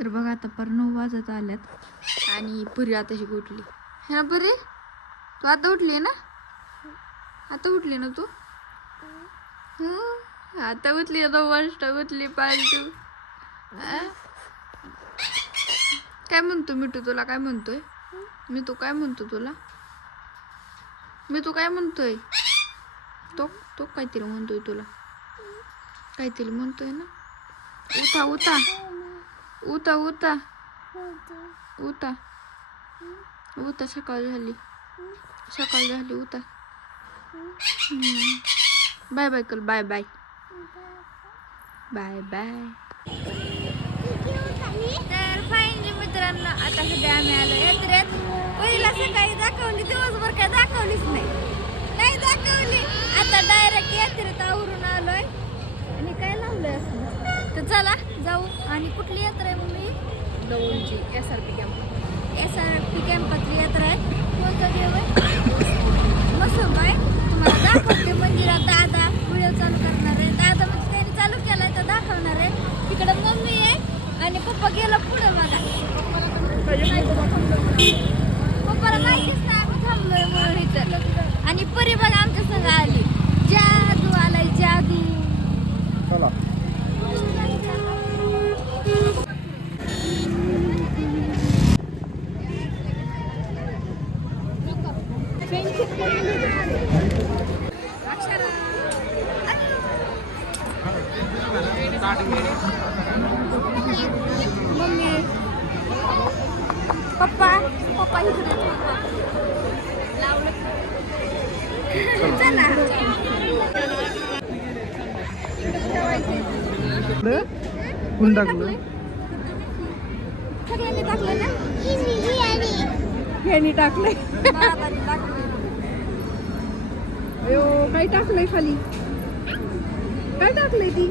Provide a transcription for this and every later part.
तर बघा आता पर नऊ वाजत आल्यात आणि पुरी आताशी उठली. है ना पुरी? तू आता उठली ना? आता उठली ना तू? आता उठली आता वर्ष उठली पालटू काय म्हणतो मिठू तुला? काय म्हणतोय? मी तू काय म्हणतो तुला? मी तू काय म्हणतोय? तो तो काहीतरी म्हणतोय तुला. काहीतरी म्हणतोय ना? उठा उठा. उठा उठा उठा उठा सकाळ झाली सकाळ झाली उठा बाय बाय कर बाय बाय बाय बाय तर फायनली मित्रांनो आता सध्या आम्ही आलो यात्रेत. पहिला सकाळी दाखवली दिवसभर काय दाखवलीच नाही. नाही दाखवली. आता डायरेक्ट यात्रेत आवरून आलोय. आणि काय लावलंय असं? तर चला. जाऊ. आणि कुठली यात्रा आहे mummy? दौंडची S R P camp S R P कॅम्पातली यात्रा आहे. कोणतं देव आहे? मसूम आहे तुम्हाला दाखवते मंदिरात दादा व्हिडिओ चालू करणार आहे. दादा म्हणजे त्यांनी चालू केलाय तर दाखवणार आहे. तिकडं मम्मी आहे आणि पप्पा गेला पुढे मला मम्मी. पप्पा पप्पा इकडे कोण टाकलं? सगळ्यांनी टाकलं ना? ह्यानी टाकलंय. बाबांनी टाकलं अयो काय टाकलंय खाली? काय टाकलंय ती?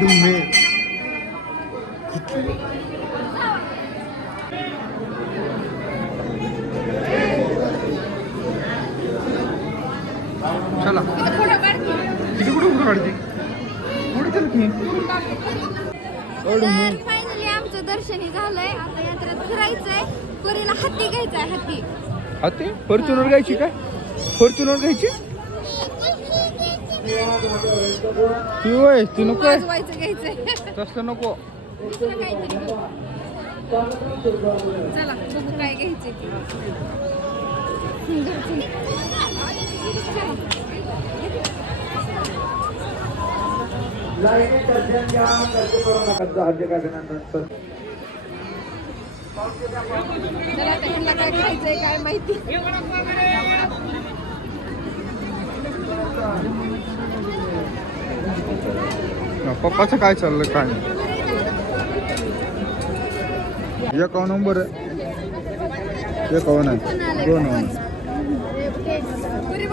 डुम्मे चला. किती कुठं कुठं काढते? कुठे चल की ओ डुम्मे तर फायनली आमचं दर्शनी झालंय. आता यात्रेत फिरायचंय. पुरीला हत्ती घ्यायचा हत्ती. ते फॉर्च्युनर घ्यायची काय? फॉर्च्युनर घ्यायची? ती होय ती नको तसलं नको. चला बघू काय खायचंय काय माहिती. पप्पाचं काय चाललं काय नाही. एक नंबर आहे. एक नाही दोन आहे. पुरी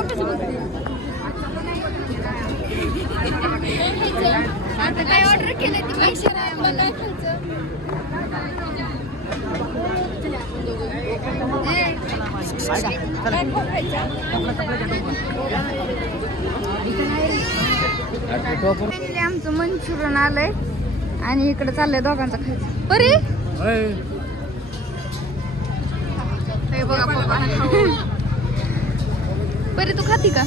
काय ऑर्डर केलं ती पैसे नाही आम्हाला काय आमचं मंचुरियन आलंय आणि इकडे चाललंय दोघांचं खायचं. बरे? बघा पप्पा बरे तू खाती का?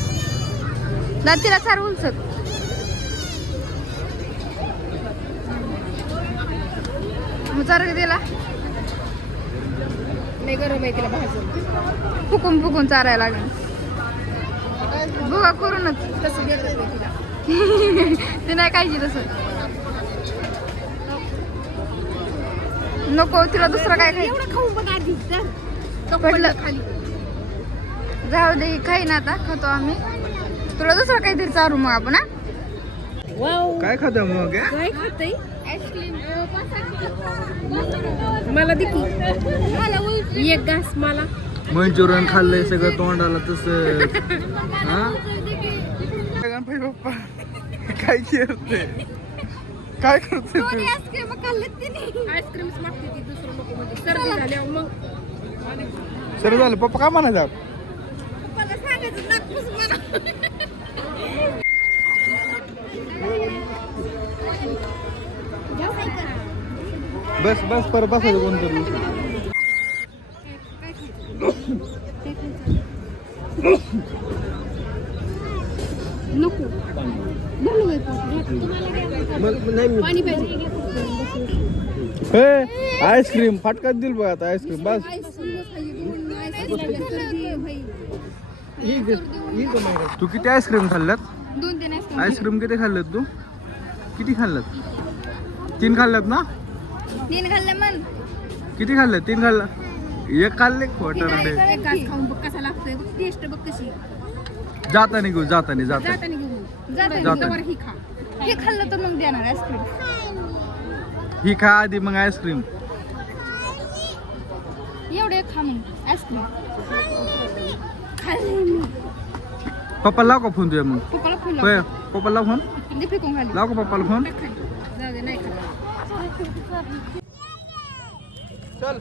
दातीला चार उलसत मग चार दिला नाही गरम आहे तिला भाजून. फुकून फुकून चारायला लागेल. बघा करूनच. कसं गेलं तिला. ते नाही काळजी तसं. नको तिला दुसरं काय खायचं? बघ आधी पडलं. पडलं खाली. जाऊ दे खाई ना आता खातो आम्ही. तुला दुसरं काहीतरी चारू मग आपण वाव. काय खाता मग काय खातय? आईस्क्रीम मला दे की. एक घास मला. मंचुरियन खाल्लंय सगळं तोंडाला तसं हा? पप्पा. काय करते? काय करते तू? आईस्क्रीमच मागते ती दुसरं नको म्हणजे. सर्दी झाल्यावर मग. सर झालं. पप्पा काय म्हणायचं बस बस परत बसायचं कोणतरी. हे आईस्क्रीम फाटकात दिल बघ आता आईस्क्रीम बस. तू किती आईस्क्रीम खाल्ल्यात? तीन आईस्क्रीम. किती खाल्ल्यात तू? किती खाल्ल्यात? तीन खाल्ल्यात ना? तीन खाल्ले मन किती खाल्ल्यात? तीन खाल्लं एक खाल्ले कशी. जाताना घेऊ जाताना जाताना. जाताना ही खा खाल्लं तर मग देणार आईस्क्रीम ही खा आधी मग आईस्क्रीम एवढे खा मग आईस्क्रीम खाल्ले मी. पप्पा लाव का फोन तुझ्या मग? पप्पाला फुल होय पप्पा लाव फोन दे फेकून खाली लाव का पप्पाला फोन जाऊ दे नाही खा चल.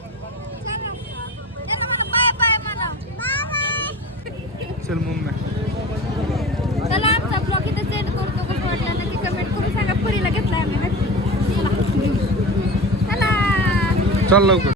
चल मम्मी. चल लवकर